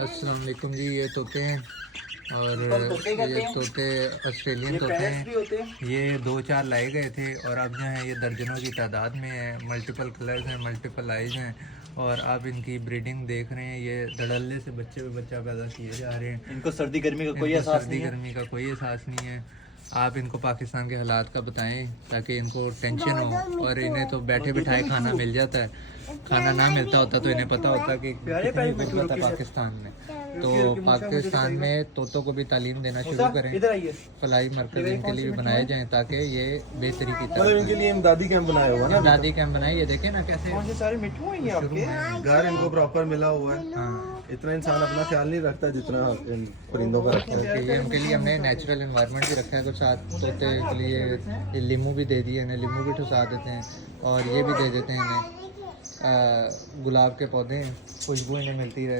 अस्सलाम वालेकुम जी। ये तोते हैं और ये तोते ऑस्ट्रेलियन तोते हैं। ये 2-4 लाए गए थे और अब जो है ये दर्जनों की तादाद में है। मल्टीपल कलर्स हैं, मल्टीपल आइज़ हैं और आप इनकी ब्रीडिंग देख रहे हैं। ये धड़ल्ले से बच्चे पे बच्चा पैदा किए जा रहे हैं। इनको सर्दी गर्मी का कोई एहसास नहीं है। गर्मी का कोई एहसास नहीं है। आप इनको पाकिस्तान के हालात का बताएं ताकि इनको टेंशन हो। और इन्हें तो बैठे बिठाए खाना मिल जाता है, खाना ना मिलता होता तो इन्हें पता होता कि कितनी गुर्बत है पाकिस्तान में। तो पाकिस्तान में तोतों को भी तालीम देना शुरू करें, फलाई मरकज इनके लिए भी बनाए जाएं ताकि ये बेहतरी की तरफ। इनके लिए इमदादी कैंप बनाया हुआ ना, इमदादी कैंप बनाए। ये देखें ना कैसे सारे मिट्टू हैं आपके घर इनको प्रॉपर मिला हुआ है। हाँ, इतना इंसान अपना ख्याल नहीं रखता जितना इन परिंदों का रखता है। ये उनके लिए हमने नेचुरल एनवायरनमेंट भी रखा है कुछ साथ। तोते के लिए ये लीमू भी दे दिए, इन्हें लीमू भी ठुसा देते हैं और ये भी दे देते हैं इन्हें गुलाब के पौधे हैं, खुशबू इन्हें मिलती रहे।